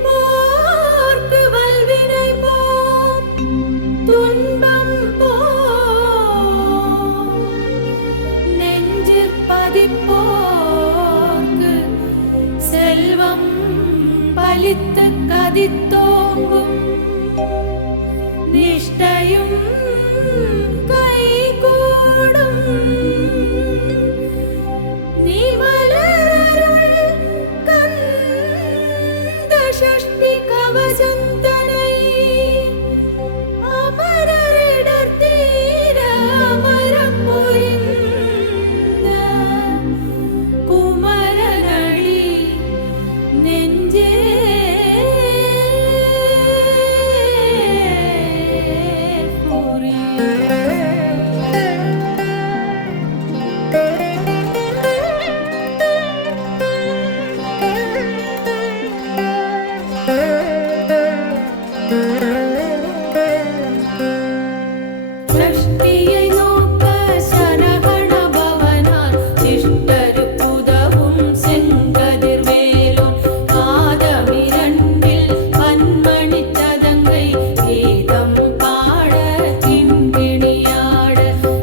துதிப்போர்க்கு வல்வினை போம் துன்பம் போம் நெஞ்சிற் பதிப்போர்க்கு செல்வம் பலித்து கதித்தோங்கும் நிஷ்டையும் கைகூடும் நிமலருள் கந்த சஷ்டி கவசந்தனை அமரரிடர் தீர அமரம் புரிந்த குமரனடி நெஞ்சே சஷ்டியை நோக்க சரவண பவனார் சிஷ்டருக்குதவும் செங்கதிர்வேலோன் பாதமிரண்டில் பன்மணிச் சதங்கை கீதம் பாட கிண்கிணியாட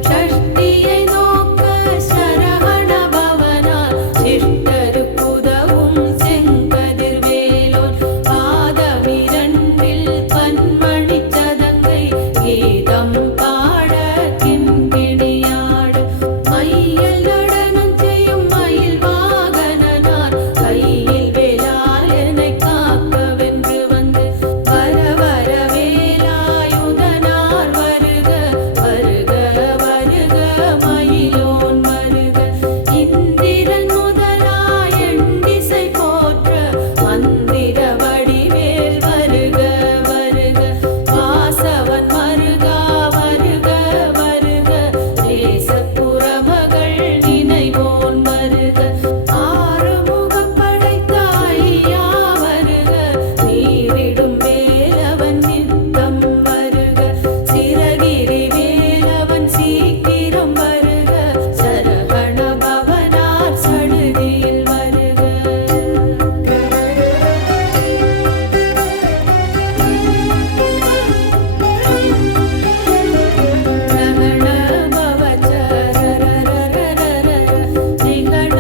சஷ்டியை நோக்க சரவண பவனார் சிஷ்டருக்குதவும் செங்கதிர்வேலோன் பாதமிரண்டில் பன்மணிச் சதங்கை கீதம் பாட கிண்கிணியாட மையல் நடனம் செய்யும் மயில் வாகனனார் கையில் வேலால் என்னைக் காக்கவென்று வந்து வர வர வேலாயுதனார் வருக வருக வருக மயிலோன் வருக இந்திரன் முதலாய் எண்டிசை போற்ற மந்திர வடிவேல் வருக வருக வாசவன் வருகா வருக வருக தேசப்புறமகள் நினைவோன் வருக ஆறுமுகம் படைத்த ஐயா வருக நீரிடும் வேலவன் நித்தம் வருக சிரகிரி வேலவன் சீக்கிரம் வருக சரவண பவனார் சடுதியில் வருக ரமண பவச்சரரரரரர திகண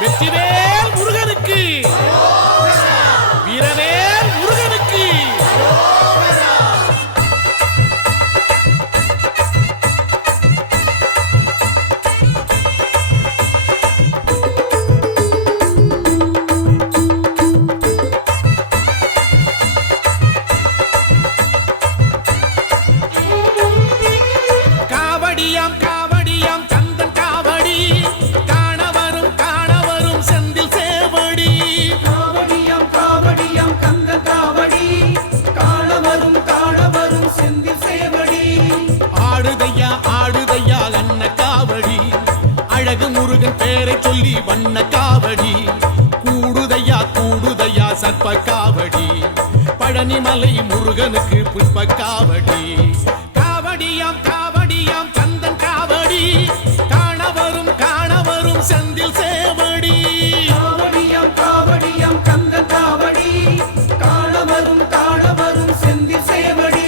வெற்றிவேல் முருகனுக்கு, வீரவேல் முருகனுக்கு. காவடியாம் காவடியாம் கந்தன் காவடி, காணவரும் செந்தில் சேவடி. காவடியாம் காவடியாம் கந்த காவடி, காணவரும் செந்தில் சேவடி. ஆடுதையா ஆடுதையா அன்ன காவடி, அழகு முருகன் பேரை சொல்லி வண்ண காவடி. கூடுதையா கூடுதையா சர்ப்ப காவடி, பழனிமலை முருகனுக்கு புஷ்ப காவடி. காவடியாம் காவடியாம் கந்தன் காவடி, காணவரும் செந்தில் சேவடி. காவடியாம் காவடியாம் கந்த காவடி, காணவரும் செந்தில் சேவடி.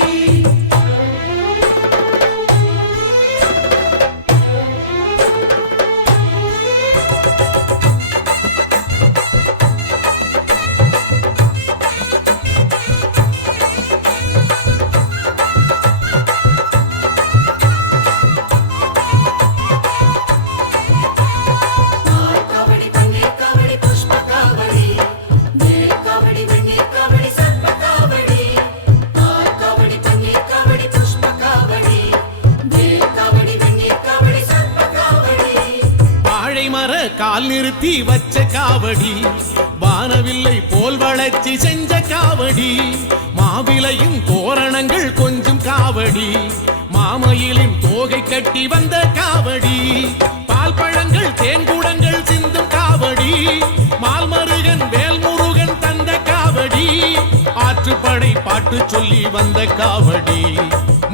காவடி பன்னீர் காவடி புஷ்ப காவடி, நீர் காவடி வெண்ணீர் காவடி சர்ப்ப காவடி. காவடி பன்னீர் காவடி புஷ்ப காவடி, நீர் காவடி வெண்ணீர் காவடி சர்ப்ப காவடி. வாழை மர கால் நிறுத்தி வச்ச காவடி, வானவில்லை போல் வளர்ச்சி செஞ்ச காவடி. மாவிலையும் தோரணங்கள் கொஞ்சம் காவடி, மாமயிலின் தோகை கட்டி வந்த காவடி. பால் பழங்கள் தேன்குடங்கள் சிந்தும் காவடி, மால்மருகன் வேல்முருகன் தந்த காவடி. ஆற்றுப்படை பாட்டு சொல்லி வந்த காவடி,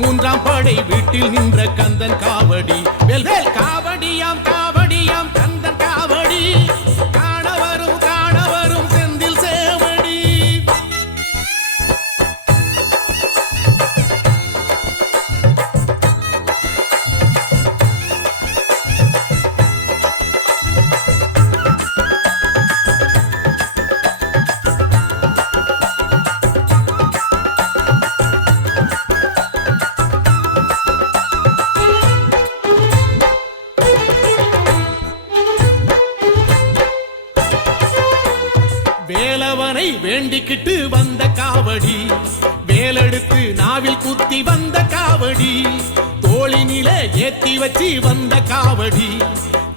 மூன்றாம் படை வீட்டில் நின்ற கந்தன் காவடி. வேல் காவடியாம் காவடியாம் கந்தன் காவடி, காணவரும் செந்தில் சேவடி. வேலவனை வேண்டிக்கிட்டு வந்த காவடி, வேலெடுத்து நாவில் குத்தி வந்த காவடி. தோளினில ஏத்தி வச்சு வந்த காவடி,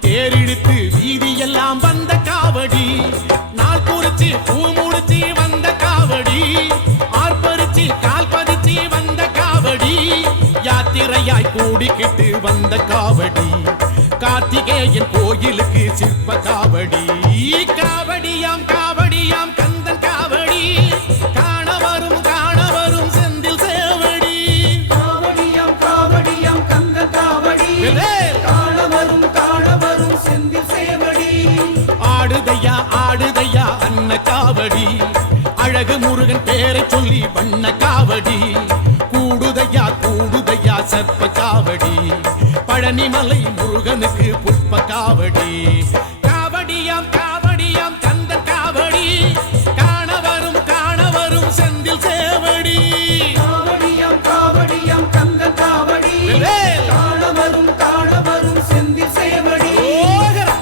தேரிடுத்து வீதியெல்லாம் வந்த காவடி. நாள் குறிச்சு பூ முடிச்சு வந்த காவடி, ஆர்ப்பரிச்சு கால் பதிச்சு வந்த காவடி. யாத்திரையாய் கூடிக்கிட்டு வந்த காவடி, கார்த்திகேயன் கோயிலுக்கு சிற்ப காவடி. காவடியாம் காவடியாம் கந்தன் காவடி, காணவரும் செந்தில் சேவடி. காவடியாம் காவடியாம் கந்த காவடி, வேல். காணவரும் செந்தில் சேவடி. ஆடுதையா ஆடுதையா அன்ன காவடி, அழகு முருகன் பேரை சொல்லி வண்ண காவடி. கூடுதையா கூடுதையா சர்ப்ப காவடி, பழனிமலை முருகனுக்கு புஷ்ப காவடி. காவடியாம் காவடியாம் கந்தன் காவடி, காணவரும் செந்தில் சேவடி. காவடியாம் காவடியாம் கந்த காவடி, வேல். காணவரும் செந்தில் சேவடி. ஓகரா.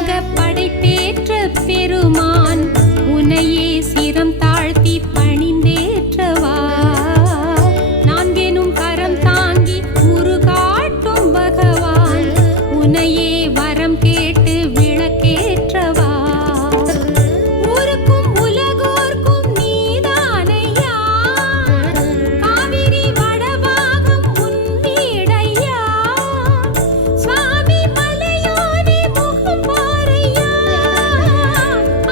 பூலோக படைப்பேற்ற பெருமான் உனையே சிரம் தாழ்த்தி பணிந்தேற்றவா நான்கெனும் கரம் தாங்கி உருகாட்டும் பகவான் உனையே வரம் கேட்டு விளக்கேற்றவா ஊருக்கும் உலகோர்க்கும் நீதானையா காவிரி வடபாகம் உன் வீடையா சுவாமி மலையோனே முகம் பாரையா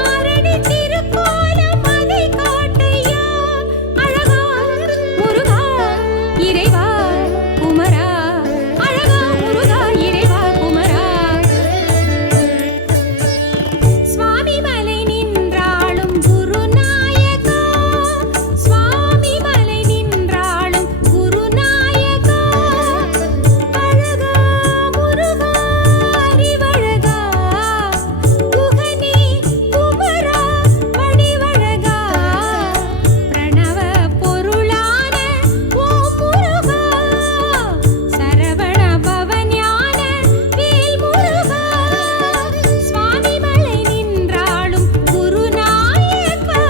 ஆரணி திருக்கோலம் அதை காட்டையா அழகா முருகா இறைவா குமரா அழகா முருகா இறைவா குமரா சுவாமி மலை நின்றாளும் குருநாயகா சுவாமி மலை நின்றாளும் குருநாயகா அழகா முருகா அறிவழகா குகனே குமரா வடிவழகா பிரணவ பொருளான ஓம் முருகா சரவண பவஞான வேல் முருகா சுவாமி மலை நின்றாளும் குருநாயகா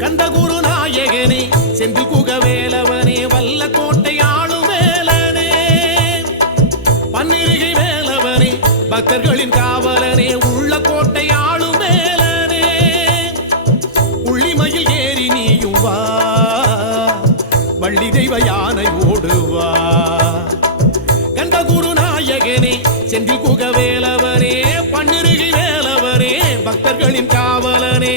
கந்தகுரு நாயகனே செந்தில் குகவேலவனே வல்ல கோட்டை ஆளுவேலனே பன்னிருகை வேலவனே பக்தர்களின் காவலனே உள்ள கோட்டை ஆளுவேலனே உள்ளிமயில் ஏறி நீயும் வா வள்ளி தெய்வ யானை ஓடுவா கந்தகுரு நாயகனே செந்தில் குகவேலவனே பன்னிருகை வேலவனே பக்தர்களின் காவலனே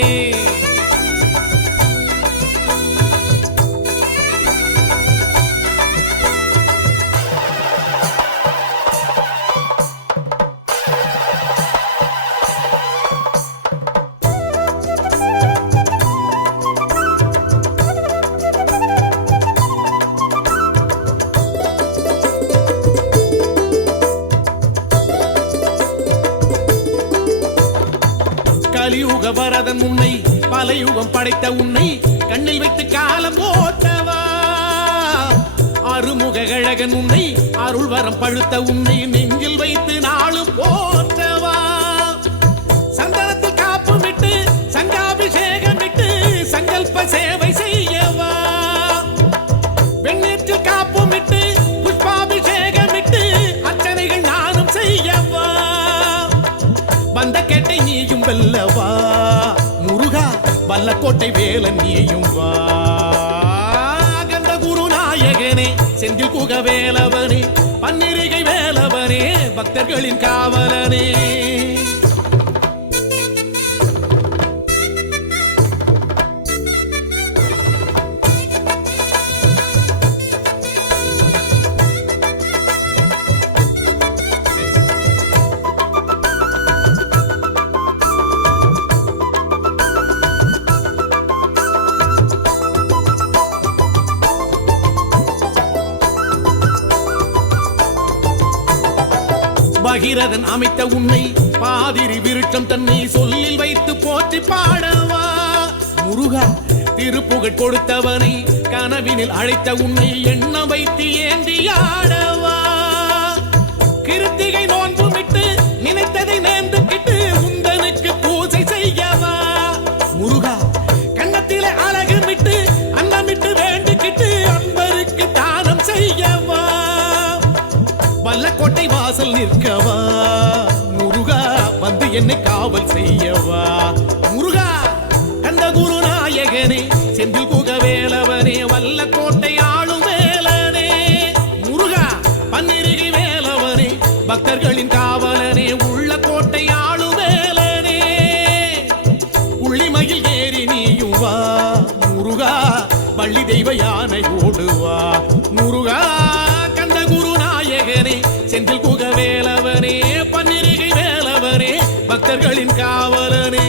கலியுக வரதன் உன்னை பல யுகம் படைத்த உன்னை கண்ணில் வைத்து காலம் ஓட்டவா அருமுக அழகன் உன்னை அருள் வரம் பழுத்த உன்னை நெஞ்சில் வைத்து நாளும் போற்றவா சந்தனத்தில் காப்பு விட்டு சங்காபிஷேகம் விட்டு சங்கல்ப சேவை செய்யவா வெண்ணேற்றில் காப்பு விட்டு புஷ்பாபிஷேகம் விட்டு அர்ச்சனைகள் நானும் செய்யவா வந்த கேட்டை நீயும் வெல்லவா முருகா வல்லக்கோட்டை வேலன் நீயும் வா கந்தகுரு நாயகனே செந்தில் குகவேலவனே பன்னிருகை வேலவனே பக்தர்களின் காவலனே பகிரதன் அமைத்த உன்னை பாதிரி விருட்சம் தன்னை சொல்லில் வைத்து போற்றி பாடவா முருகா திருப்புகழ் கொடுத்தவனை கனவினில் அழைத்த உன்னை எண்ண வைத்து ஏந்தி ஆடவா கிருத்திகை நோன்பு விட்டு நினைத்ததை நேர்ந்து கிட்டு உந்தனுக்கு பூஜை செய்யவா முருகா கண்ணத்திலே அழகு விட்டு அன்னமிட்டு வேண்டிக்கிட்டு அன்பருக்கு தானம் செய்யவா வல்லக்கோட்டை வாசல் நிற்கவா முருகா வந்து என்னை காவல் செய்யவா முருகா கந்தகுரு நாயகனே செந்தில் குகவேலவனே வல்லக்கோட்டை ஆளும் வேலனே முருகா பன்னிருகை வேலவனே பக்தர்களின் காவலனே உள்ள கோட்டை ஆளும் வேலனே உள்ளிமயில் வள்ளி தெய்வ யானை ஓடுவா முருகா கந்த குரு நாயகனே செந்தில் குக வேலவனே பன்னிருகை வேலவனே பக்தர்களின் காவலனே.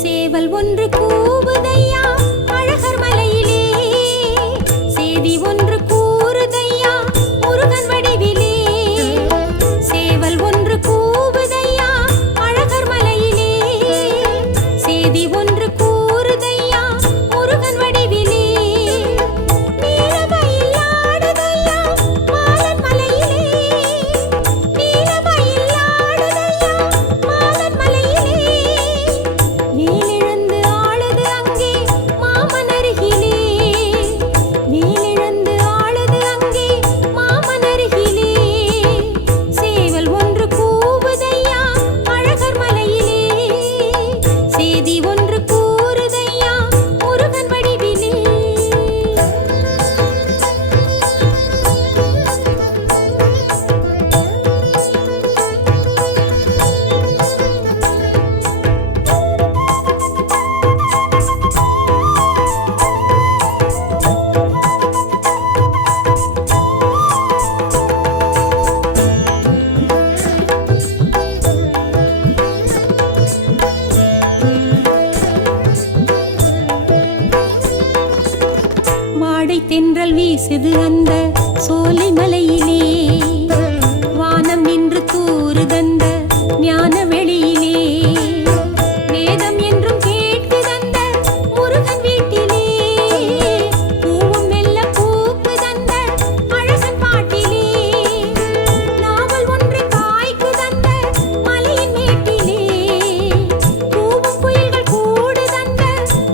சேவல் ஒன்று கூவுதையா அழகர் மலையிலே, செய்தி ஒன்று கூறுதையா முருகன் வடிவிலே. சேவல் ஒன்று கூவுதையா அழகர் மலையிலே, செய்தி ஒன்று கூறுதையா முருகன் வடிவிலே. நீலமயில் ஆடுதையா மாலன் மலையிலே, நீலமயில் ஆடுதையா மாலன் மலையிலே. மேலிழந்து ஆளுது அங்கே மாமன் அருகிலே, மேலிழந்து ஆளுது அங்கே மாமன் அருகிலே. சேவல் ஒன்று கூவுதையா அழகர் மலையிலே, செய்தி ஒன்று கூறுதையா முருகன் வடிவிலே. வாடை தென்றல் வீசுது அந்த சோலை மலையிலே, வானம் நின்று தூறுதந்த ஞான வெளியிலே. வேதம் என்றும் கேட்குதந்த முருகன் வீட்டிலே, பூவும் மெல்ல பூக்குதந்த அழகன் பாட்டிலே. நாவல் ஒன்று காய்க்குதந்த மலையின் மேட்டிலே, பூவும் குயில்கள் கூடுதந்த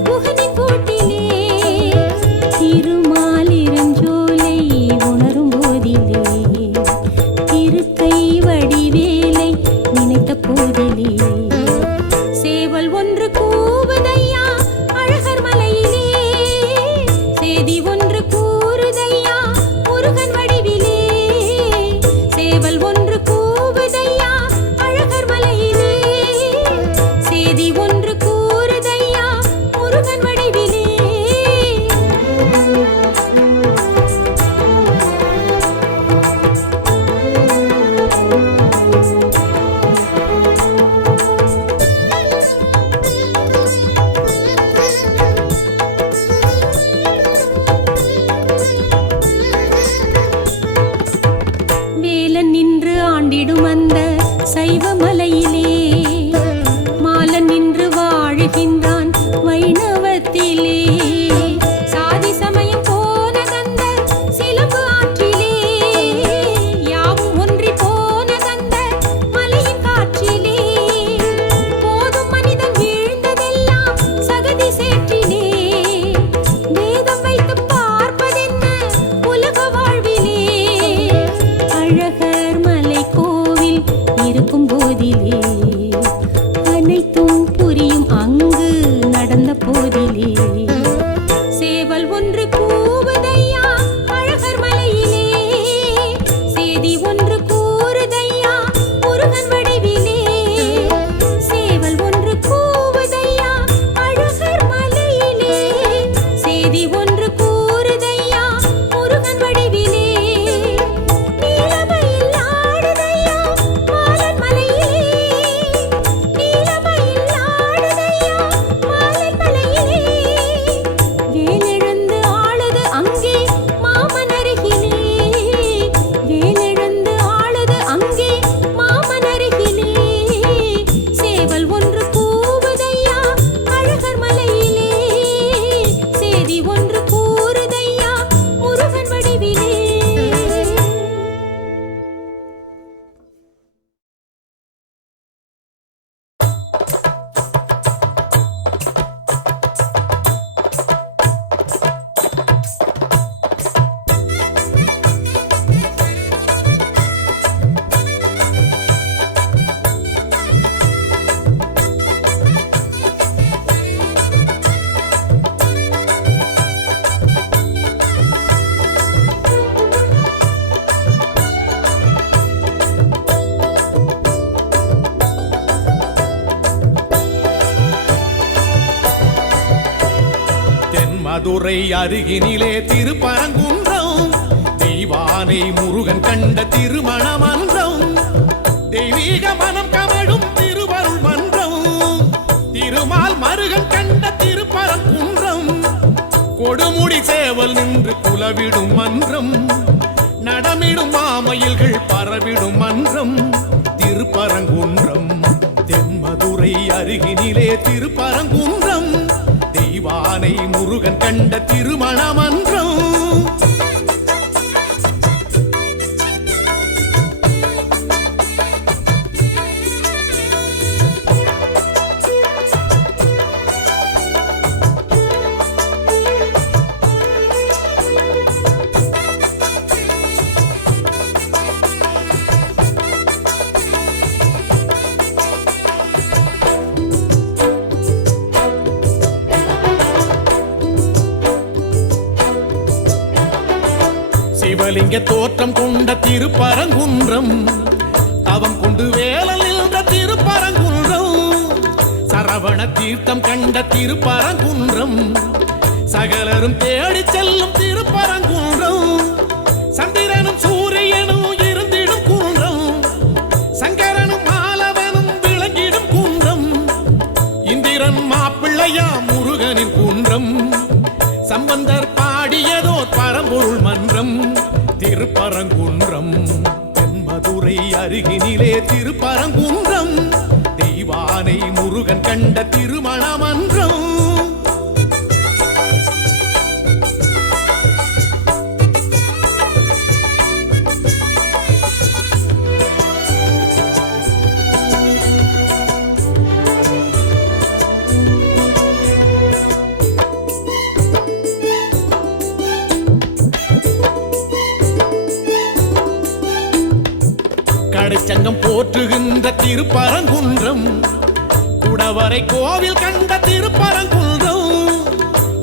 குகனின் கூட்டிலே. திருமாலிருஞ்சோலை உணரும் போதிலே, இருக்கை வடிவேலை நினைத்த போதிலே. சேவல் ஒன்று கூவுதையா அழகர் மலையிலே, செய்தி ஒன்று கூறுதையா முருகன் வடிவிலே. சேவல் ஒன்று கூவுதையா அழகர் மலையிலே, செய்தி ஒன்று கூறுதையா முருகன் வடிவிலே. வேலன் நின்று ஆண்டிடும் அந்த சைவ மலையிலே, மாலன் நின்று வாழுகின்றான் வைணவத்திலே. சாதி சமயம் போனதந்த சிலம்பு ஆற்றிலே, யாவும் ஒன்றி போனதந்த மலையின் காற்றிலே. போதும் மனிதன் வீழ்ந்ததெல்லாம் சகதி சேற்றிலே, வேதம் வைத்து பார்ப்பதென்ன உலக வாழ்விலே. அழகர் மலை கோவில் இருக்கும் போதிலே, அனைத்தும் புரியும் அங்கு நடந்த போதிலே. சேவல் ஒன்று கூவுதையா அழகர் மலையிலே, செய்தி ஒன்று கூறுதையா முருகன் வடிவிலே. சேவல் ஒன்று கூவுதையா அழகர் மலையிலே, செய்தி ஒன்று கூறுதையா முருகன் வடிவிலே. நீலமயில் ஆடுதையா மாலன் மலையிலே, தென்மதுரை அருகினிலே திருப்பரங்குன்றம் தெய்வானை முருகன் கண்ட திருமண மன்றம் தெய்வீக மனம் கமழும் திருவருள் மன்றம் திருமால் மருகன் கண்ட திருப்பரங்குன்றம் கொடுமுடி சேவல் நின்று குலவிடும் மன்றம் நடமிடும் மாமயில்கள் பரவிடும் மன்றம் திருப்பரங்குன்றம் தென்மதுரை அருகினிலே திருப்பரங்குன்றம் தெய்வானை முருகன் கண்ட திருமண மன்றம் சிவலிங்க தோற்றம் கொண்ட திருப்பரங்குன்றம் தவம் கொண்டு வேலல் நின்ற திருப்பரங்குன்றம் சரவண தீர்த்தம் கண்ட திருப்பரங்குன்றம் சகலரும் தேடி செல்லும் திருப்பரங்குன்றம் சந்திரனும் சூரியனும் இருந்திடும் குன்றம் சங்கரனும் மாலவனும் விளங்கிடும் குன்றம் இந்திரன் மாப்பிள்ளையா முருகனின் குன்றம் சம்பந்தர் பாடியதோர் பரம்பொருள் மன்றம் திருப்பரங்குன்றம் தென்மதுரை அருகினிலே திருப்பரங்குன்றம் தெய்வானை முருகன் கண்ட திருமண மன்றம் கடைச்சங்கம் போற்றுகின்ற திருப்பரங்குன்றம் குடவரை கோவில் கண்ட திருப்பரங்குன்றம்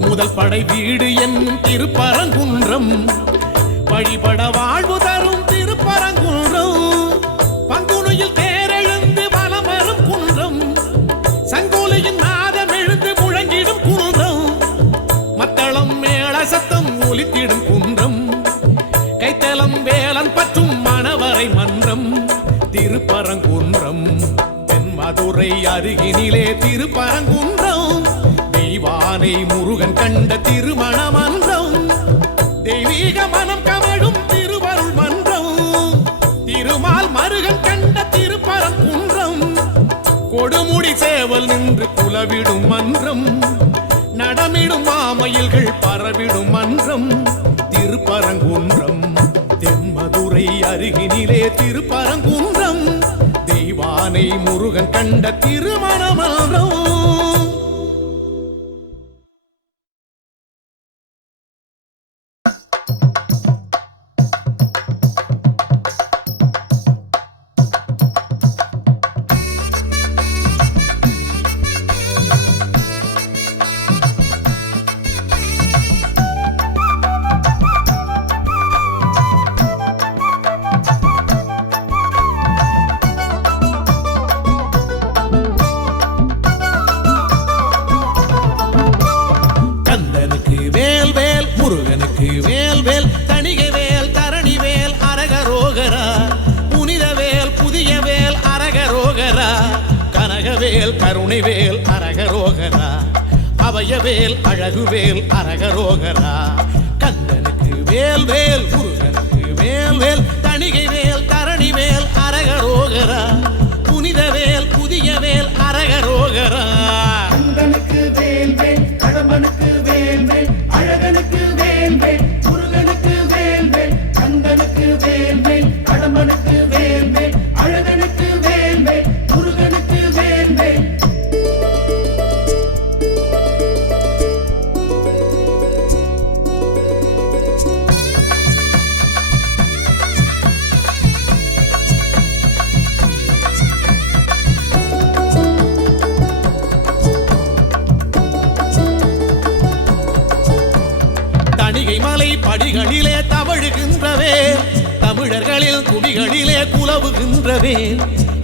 முதல் படை வீடு என்னும் திருப்பரங்குன்றம் வழிபட வாழ்வு தரும் திருப்பரங்குன்றம் பங்குனியில் தேரெழுந்து வலம் வரும் குன்றம் சங்கோலியின் நாதம் எழுந்து முழங்கிடும் குன்றம் மத்தளம் மேள சத்தம் ஒலித்திடும் குன்றம் கைத்தலம் வேலன் பற்றும் மணவரை மன்றம் திருப்பரங்குன்றம் தென்மதுரை அருகினிலே திருப்பரங்குன்றம் தெய்வானை முருகன் கண்ட திருமண மன்றம் தெய்வீக மனம் கமழும் திருவருள் மன்றம் திருமால் மருகன் கண்ட திருப்பரங்குன்றம் கொடுமுடி சேவல் நின்று குலவிடும் மன்றம் நடமிடும் மாமயில்கள் பரவிடும் மன்றம் திருப்பரங்குன்றம் தென்மதுரை அருகினிலே திருப்பரங்குன்றம் தெய்வானை முருகன் கண்ட திருமண மன்றம் முருகனுக்கு வேல் வேல் தணிகை வேல் தரணி வேல் அரகரோகரா புனித வேல் புதிய வேல் அரகரோகரா கனகவேல் கருணை வேல் அரகரோகரா அபயவேல் அழகுவேல் அரகரோகரா கந்தனுக்கு வேல் வேல் முருகனுக்கு வேல் வேல் தணிகை வேல் தரணி வேல் அரகரோகரா புனித வேல் புதிய வேல் அரகரோகரா கந்தனுக்கு வேல் வேல் கடம்பனுக்கு வேல் வேல் அழகனுக்கு வேல் வேல் முருகனுக்கு வேல் வேல் கந்தனுக்கு வேல் வேல் கடம்பனுக்கு வேல் வேல் அழகனுக்கு வேல் வேல் முருகனுக்கு வேல் வேல் தணிகை மலை படிகளிலே தவழுகின்றவே தமிழர்களில் குடிகளிலே குலவுகின்றவே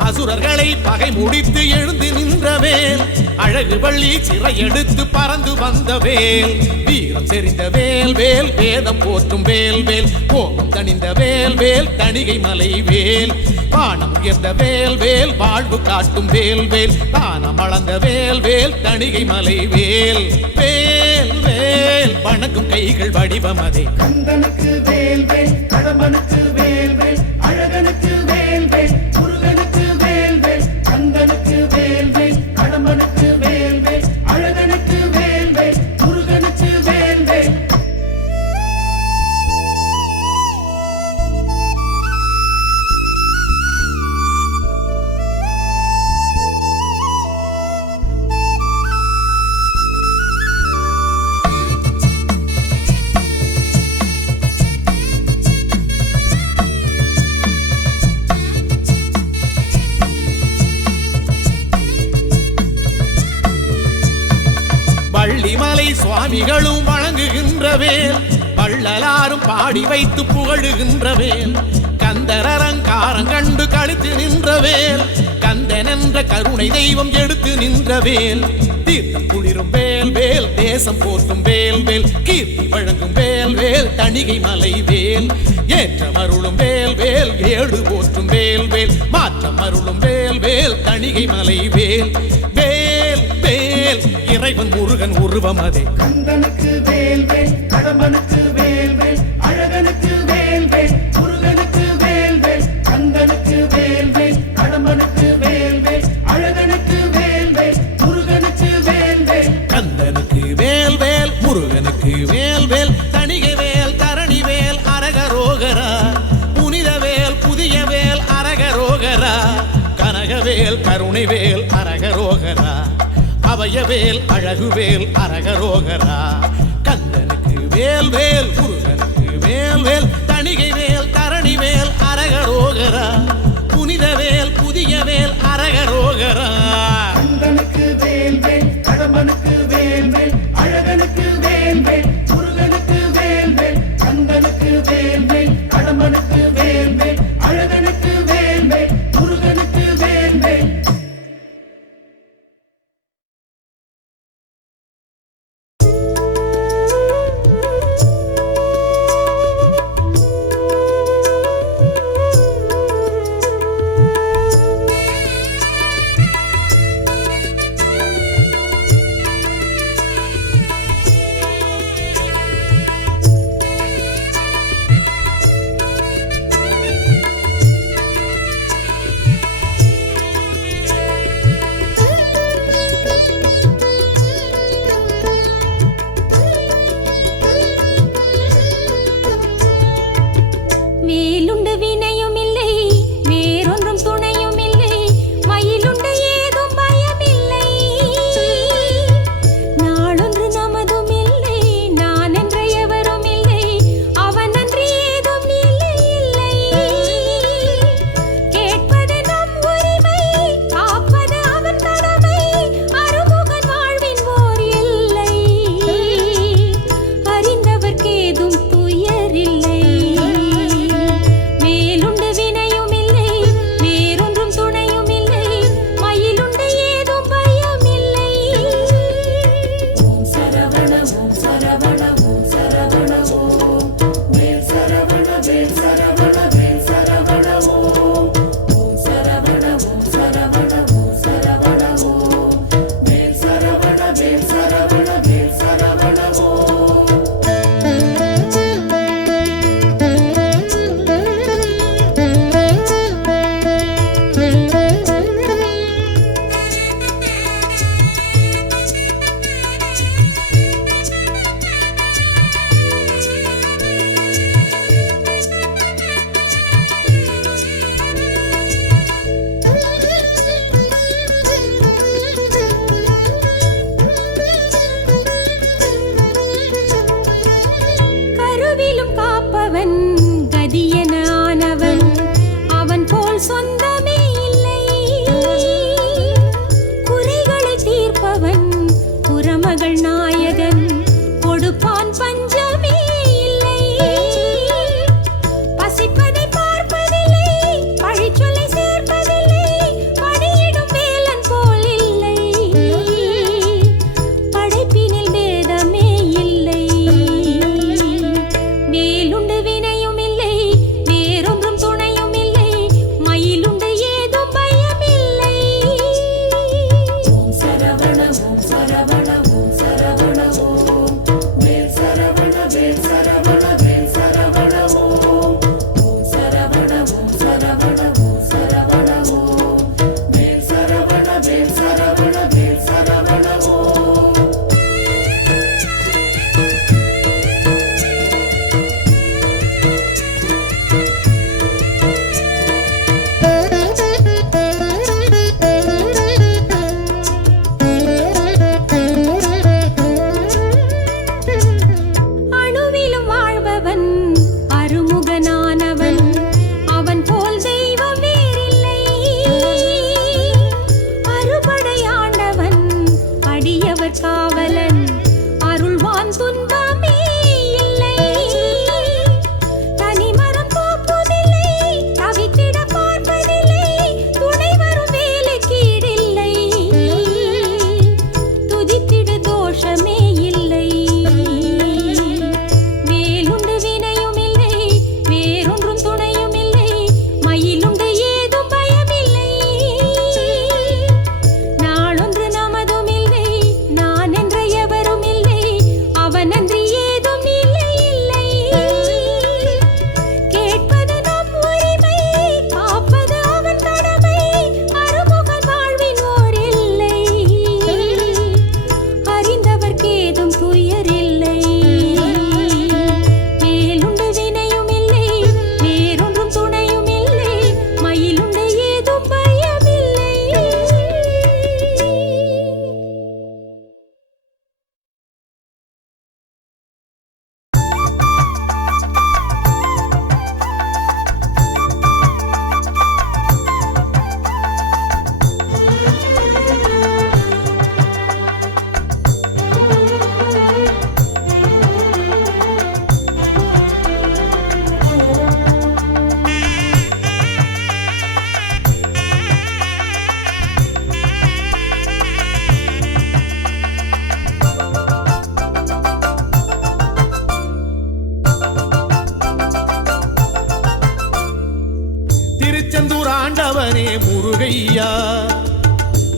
அசுரர்களை பகை முடித்து எழுந்து நின்ற வேல் அழகு வள்ளி சிறை எடுத்து பறந்து வந்த வேல் வீரம் செறிந்த வேல் வேல் வேதம் போற்றும் வேல் வேல் கோபம் தணிந்த வேல் வேல் தணிகை மலை வேல் வானம் உயர்ந்த வேல் வேல் வாழ்வு காட்டும் வேல் வேல் தானம் அளந்த வேல் வேல் தணிகை மலை வேல் வேல் வேல் வணங்கும் கைகள் வடிவம் அதே கந்தனுக்கு வேல் வேல் கடம்பனுக்கு வேல் வேல் அழகனுக்கு வேல் வேல் முருகனுக்கு வேல் வேல் கந்தனுக்கு வேல் வேல் கடம்பனுக்கு வேல் வேல் அழகனுக்கு வேல் வேல் முருகனுக்கு வேல் வேல் வள்ளிமலை சுவாமிகளும் வணங்குகின்ற வேல் வள்ளலாரும் பாடி வைத்து புகழுகின்ற வேல் கந்தரங்காரம் கண்டு கழித்து நின்ற வேல் கந்தன் என்ற கருணை தெய்வம் எடுத்து நின்ற வேல் தீர்த்தம் குளிரும் வேல் வேல் தேசம் போற்றும் வேல் வேல் கீர்த்தி வழங்கும் வேல் வேல் தணிகை மலை வேல் ஏற்றம் அருளும் வேல் வேல் ஏழு போற்றும் வேல் வேல் மாற்றம் அருளும் வேல் வேல் தணிகை மலை வேல் வேல் வேல் இறைவன் முருகன் உருவம் அதே கந்தனுக்கு வேல் வேல் கடம்பனுக்கு வேல் வேல் அழகனுக்கு வேல் வேல் முருகனுக்கு வேல் வேல் கந்தனுக்கு வேல் வேல் கடம்பனுக்கு வேல் வேல் அழகனுக்கு வேல் வேல் முருகனுக்கு வேல் வேல் கந்தனுக்கு வேல் வேல் முருகனுக்கு வேல் வேல் தணிகை வேல் தரணி வேல் அரகரோகரா புனித வேல் புதிய வேல் அரகரோகரா கனகவேல் கருணை வேல் அரகரோகரா அபயவேல் அழகுவேல் அரகரோகரா கந்தனுக்கு வேல் வேல் முருகனுக்கு வேல் வேல் தணிகை வேல் தரணி வேல் அரகரோகரா புனித வேல் புதிய வேல் அரகரோகரா கந்தனுக்கு வேல் வேல் கடம்பனுக்கு வேல் வேல் அழகனுக்கு வேல் வேல் முருகனுக்கு வேல் வேல் கந்தனுக்கு வேல் வேல் கடம்பனுக்கு வேல் வேல் அழகனுக்கு வேல் வேல் முருகனுக்கு வேல் வேல்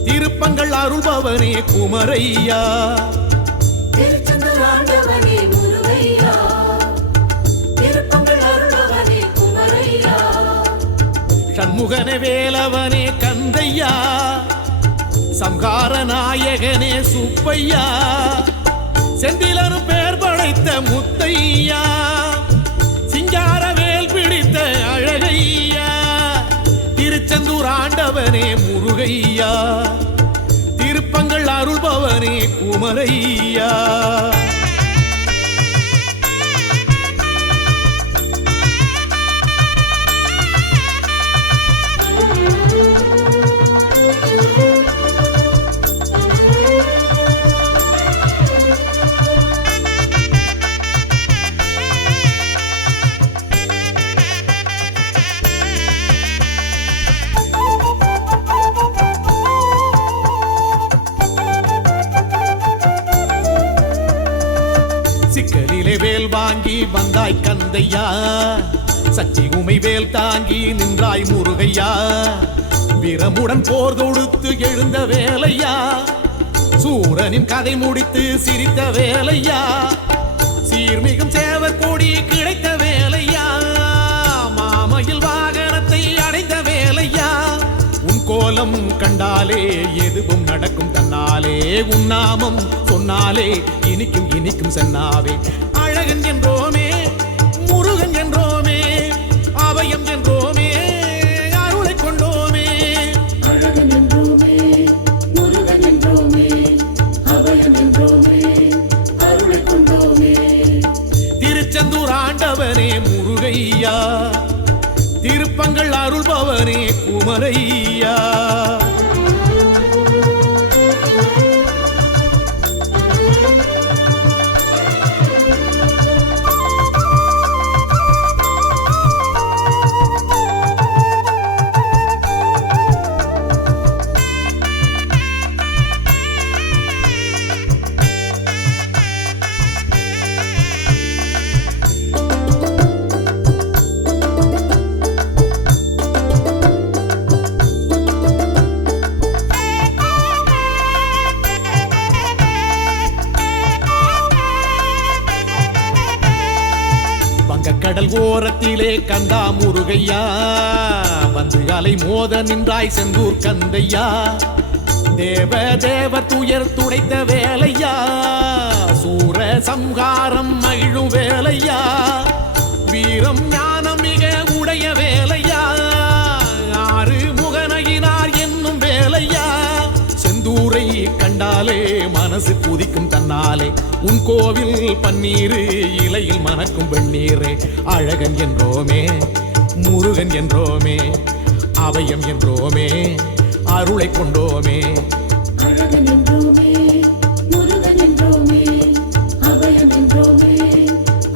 திருப்பங்கள் அருள்பவனே குமரையா. திருச்செந்தூர் ஆண்டவனே முருகையா, திருப்பங்கள் அருள்பவனே குமரையா. சண்முகனே வேலவனே கந்தையா, சம்ஹார நாயகனே சுப்பையா, செந்திலனும் பேர் படைத்த முத்தையா, சிங்கார வேல் பிடித்த அழகையா. திருச்செந்தூர் ஆண்டவனே முருகையா, திருப்பங்கள் அருள்பவனே குமரையா. சிக்கலிலே வேல் வாங்கி வந்தாய் கந்தையா, சக்தி உமை வேல் தாங்கி நின்றாய் முருகையா. வீரமுடன் போர் தொடுத்து எழுந்த வேலையா, சூரனின் கதை முடித்து சிரித்த வேலையா. சீர்மிகும் சேவர் கொடி கிடைத்த வேலையா, மாமையில் வாகனத்தை அடைந்த வேலையா. உன் கோலம் கண்டாலே எதுவும் நடக்கும் தன்னாலே, உன் நாமம் சொன்னாலே இனிக்கும் இனிக்கும் சென்னாவே. அழகன் என்றோமே முருகன் என்றோமே, அபயம் என்றோமே அருளை கொண்டோமே. அழகன் என்றோமே முருகன் என்றோமே, அபயம் என்றோமே அருளை கொண்டோமே. திருச்செந்தூர் ஆண்டவனே முருகையா, திருப்பங்கள் அருள்பவனே குமரையா. கடல் ஓரத்திலே கண்டா முருகையா, வந்து அலை மோத நின்றாய் செந்தூர் கந்தையா. தேவ தேவ துயர் துடைத்த வேலையா, சூர சம்ஹாரம் மகிழும் வேலையா. வீரம் ஞானம் மிக உடைய வேலையா, ஆறு முகனகினார் என்னும் வேலையா. செந்தூரை கண்டாலே மனசு குதிக்கும் தன்னாலே, உன் கோவில் பன்னீரு இலையில் மணக்கும் வெண்ணீரே. அழகன் என்றோமே முருகன் என்றோமே, அபயம் என்றோமே அருளை கொண்டோமே. அழகன் என்றோமே முருகன் என்றோமே, அபயம் என்றோமே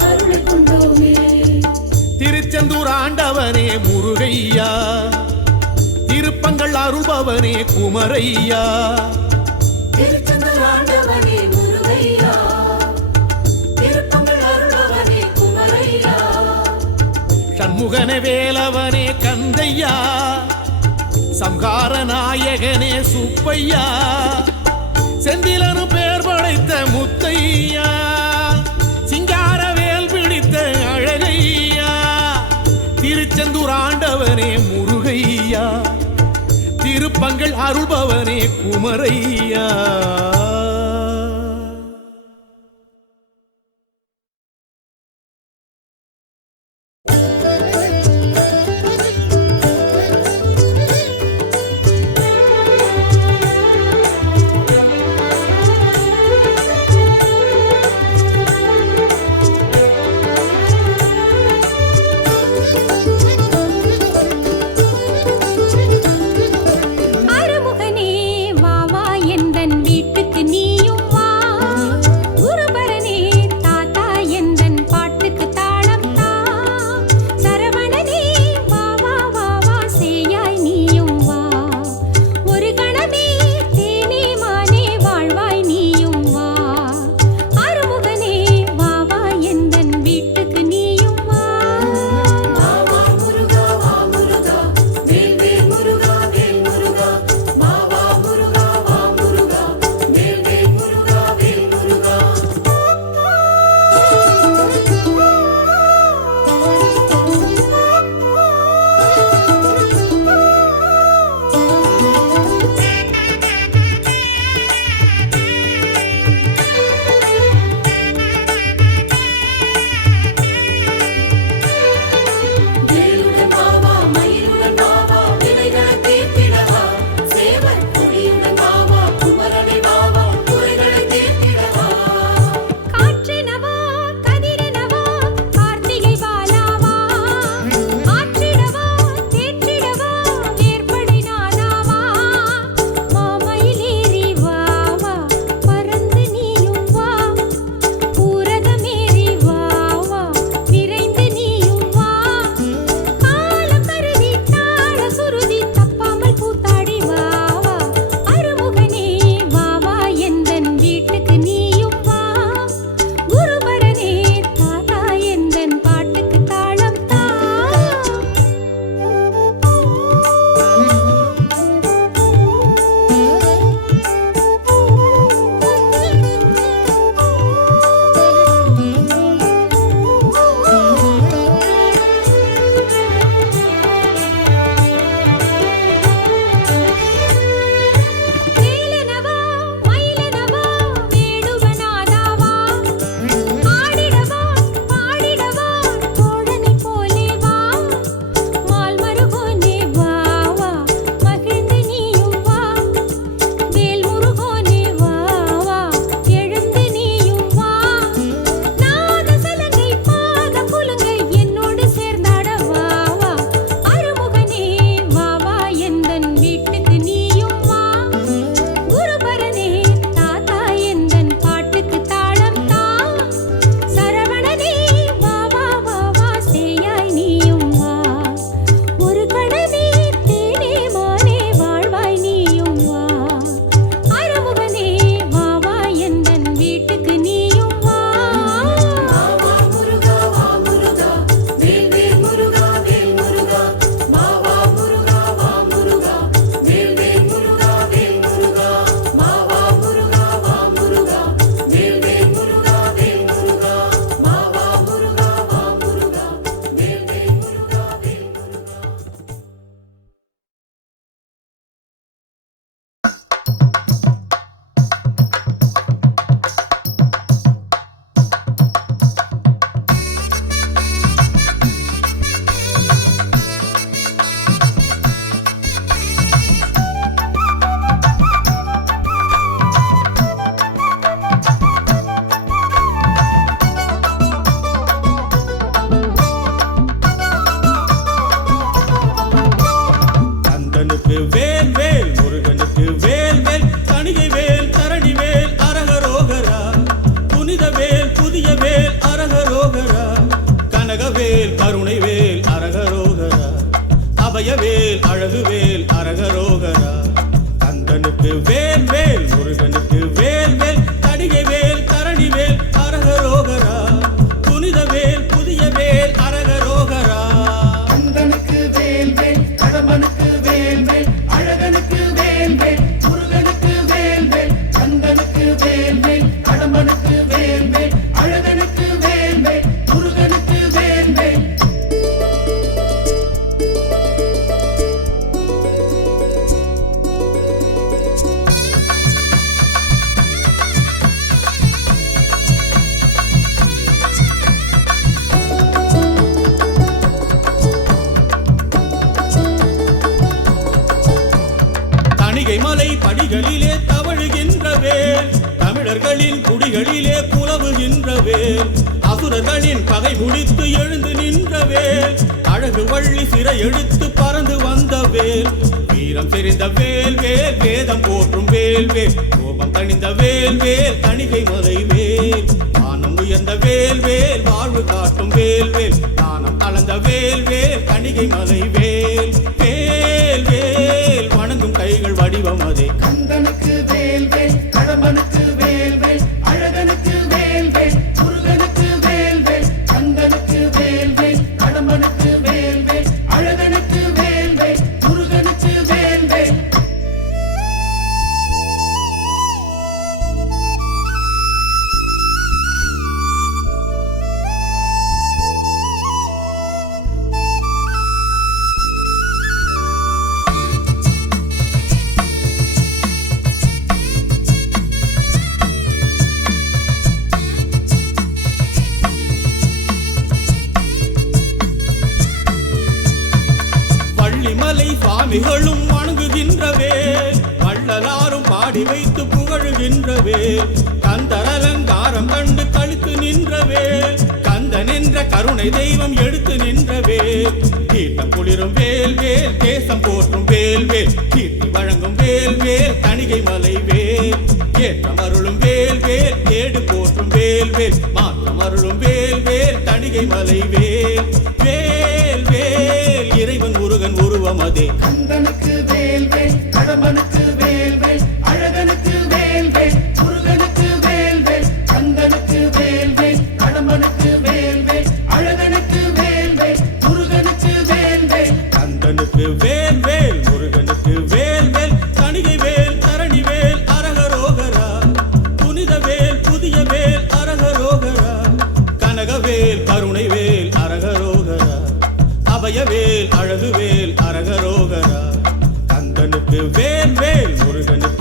அருளை கொண்டோமே. திருச்செந்தூர் ஆண்டவனே முருகையா, திருப்பங்கள் அருள்பவனே குமரையா. திருச்செந்தூர் ஆண்டவனே முருகையா, திருப்பங்கள் அருள்பவனே குமரையா. சண்முகனே வேலவனே கந்தையா, சம்ஹார நாயகனே சுப்பையா, செந்திலனும் பேர் படைத்த முத்தையா, சிங்கார வேல் பிடித்த அழகையா. திருச்செந்தூர் ஆண்டவனே முருகையா, திருப்பங்கள் அருள்பவனே குமரையா. அருமுகனே வா வா எந்தன் வீட்டுக்கு வேல் வேல் முருகனுக்கு வேல் வேல் தணிகை வேல் தரணி வேல் அரகரோகரா புனித வேல் புதிய வேல் அரகரோகரா கனகவேல் கருணை வேல் அரகரோகரா அபயவேல் அழகுவேல் அரகரோகரா கந்தனுக்கு வேல் வேல் முருகனுக்கு வேல் வேல் தணிகை வேல் தரணி வேல் அரகரோகரா புனித வேல் புதிய வேல் அரகரோகரா கந்தனுக்கு வேல் வேல் கடம்பனுக்கு வேல் வேல் அழகனுக்கு வேல் வேல் முருகனுக்கு வேல் வேல் கந்தனுக்கு வேல் வேல் கடம்பனுக்கு வேல் வேல் அழகனுக்கு வேல் வேல் முருகனுக்கு வேல் வேல் தணிகை மலை படிகளிலே தவழுகின்ற வேல் தமிழர்களின் குடிகளிலே புலவுகின்ற வேல் அசுரர்களின் பகை முடித்து எழுந்து நின்ற வேல் அழகு வள்ளி சிறை எடுத்து பறந்து வந்த வேல் வீரம் தெரிந்த வேல் வேல் வேதம் போற்றும் வேல் வேல் கோபம் தணிந்த வேல் வேல் தணிகை மலை வேல் வானம் உயர்ந்த வேல் வேல் வாழ்வு காட்டும் வேல் வேல் தானம் அளந்த வேல் வேல் தணிகை மலை வேல் வேல் வேல் வணங்கும் கைகள் வடிவம் அதே கந்தனுக்கு வேல் வேல் கடம்பனுக்கு வேல் வேல் அழகனுக்கு வேல் வேல் முருகனுக்கு வேல் வேல் கந்தனுக்கு வேல் வேல் கடம்பனுக்கு வேல் வேல் அழகனுக்கு வேல் வேல் முருகனுக்கு வேல் வேல் வள்ளிமலை சுவாமிகளும் வணங்குகின்றவே வள்ளலாரும் பாடி வைத்து புகழுகின்றவே கந்தர் அலங்காரம் கண்டு கழித்து நின்றவே கந்தன் என்ற கருணை தெய்வம் எடுத்து நின்றவே தீட்டம் குளிரும் வேல் வேல் தேசம் போற்றும் வேல் வேல் கீர்த்தி வழங்கும் வேல் வேல் தணிகை மலை வேல் ஏற்றம் அருளும் வேல் வேல் ஏடு போற்றும் வேல் வேல் மாற்றம் அருளும் வேல் வேல் தணிகை மலை வேல் வேல் வேல் இறைவன் முருகன் உருவம் அதே கந்தனுக்கு வேல் வேல் கடம்பனுக்கு வேல் வேல் அழகனுக்கு வேல் வேல் முருகனுக்கு வேல் வேல் கந்தனுக்கு வேல் வேல் கடம்பனுக்கு வேல் வேல் அழகனுக்கு வேல் வேல் முருகனுக்கு வேல் வேல் கந்தனுக்கு வேல் வேல் முருகனுக்கு வேல் வேல் தணிகை வேல் தரணி வேல் அரகரோகரா புனித வேல் புதிய வேல் அரகரோகரா கனகவேல் கருணை வேல் அரகரோகரா அபயவேல் அழகுவேல் அரகரோகரா கந்தனுக்கு வேல் வேல் முருகனுக்கு